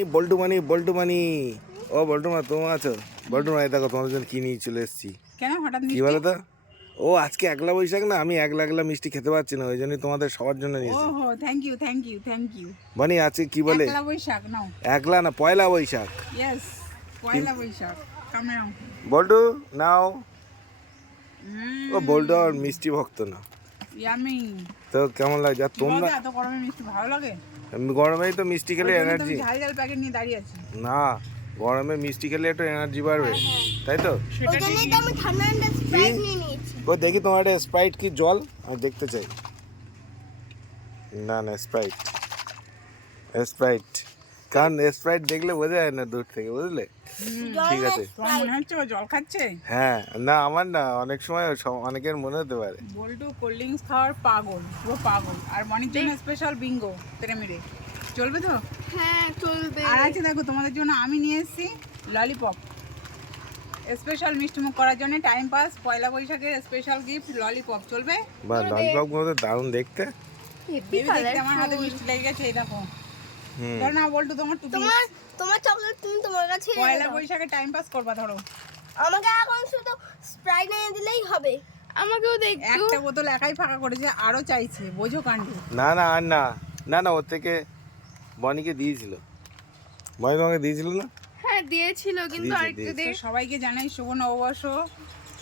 এই বল্টু মানি বল্টু মানি। ও বল্টু মা তোমার আছো? বল্টু মা দেখো তোমাদের জন্য কি নিয়ে চলে এসেছি। কেন? হঠাৎ কি বলো তো ও আজকে একলা বৈশাখ না আমি একলা একলা মিষ্টি খেতে পারছি না ওই জন্যই তোমাদের সবার জন্য নিয়েছি ওহো thank you thank you thank you Bani আজকে কি বলে? একলা বৈশাখ নাও। একলা না Poila Baishakh. Yes Poila Baishakh come now Boltu নাও। ও বল্টু আর মিষ্টি ভক্ত না। ইয়ামি তো কেমন আর তোমরা এত গরমে মিষ্টি ভালো লাগে। গরমেই তো মিষ্টি খেলে এনার্জি ঝাল ঝাল প্যাকেট নিয়ে দাঁড়িয়ে আছি। না গরমে মিষ্টি খেলে একটু এনার্জি বাড়বে তাই তো? সেটা ওই জন্যই তো আমি ঠান্ডা ঠান্ডা স্প্রাইট নিয়ে নিয়েছি। ও দেখি তোমার একটা স্প্রাইট কি জল? আমি দেখতে চাই। না না স্প্রাইট স্প্রাইট কারণ স্প্রাইট দেখলে বোঝা যায় না দূর থেকে বুঝলে? ঠিক আছে। মনে হচ্ছে ও জল খাচ্ছে? হ্যাঁ না আমার না অনেক সময় অনেকের মনে হতে পারে। বল্টু কোল্ড ড্রিঙ্কস খাওয়ার পাগল পুরো পাগল। আর মনির জন্য স্পেশাল বিঙ্গো চলবে তো? হ্যাঁ চলবে। আর আছে দেখো তোমাদের জন্য আমি নিয়ে এসেছি ললিপপ স্পেশাল মিষ্টিমুখ করার জন্য টাইম পাস পয়লা বৈশাখের স্পেশাল গিফট ললিপপ চলবে? বা ললিপপগুলো তো দারুণ দেখতে। আমার হাতে মিষ্টি লেগে গেছে এই দেখো। ধরো না তোমার টুপি তোমার তোমার চকলেট তুমি তোমার কাছে পয়লা বৈশাখে টাইম পাস করবা ধরো। আমাকে এখন শুধু স্প্রাইট এনে দিলেই হবে। আমাকেও দেখ একটা বোতল একাই ফাঁকা করেছে আরও চাইছে বোঝো কাণ্ডে। না না আর না। না না ওর থেকে বনিকে দিয়েছিল। বনি তোমাকে দিয়েছিল না? হ্যাঁ দিয়েছিল কিন্তু দিয়েছে। সবাইকে জানাই শুভ নববর্ষ।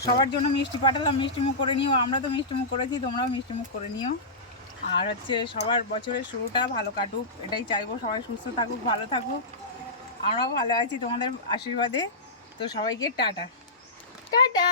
সবার জন্য মিষ্টি পাঠালাম মিষ্টি মুখ করে নিও আমরা তো মিষ্টি মুখ করেছি তোমরাও মিষ্টি মুখ করে নিও। আর হচ্ছে সবার বছরের শুরুটা ভালো কাটুক, এটাই চাইব, সবাই সুস্থ থাকুক, ভালো থাকুক। আমরাও ভালো আছি তোমাদের আশীর্বাদে। তো সবাইকে টাটা। টাটা।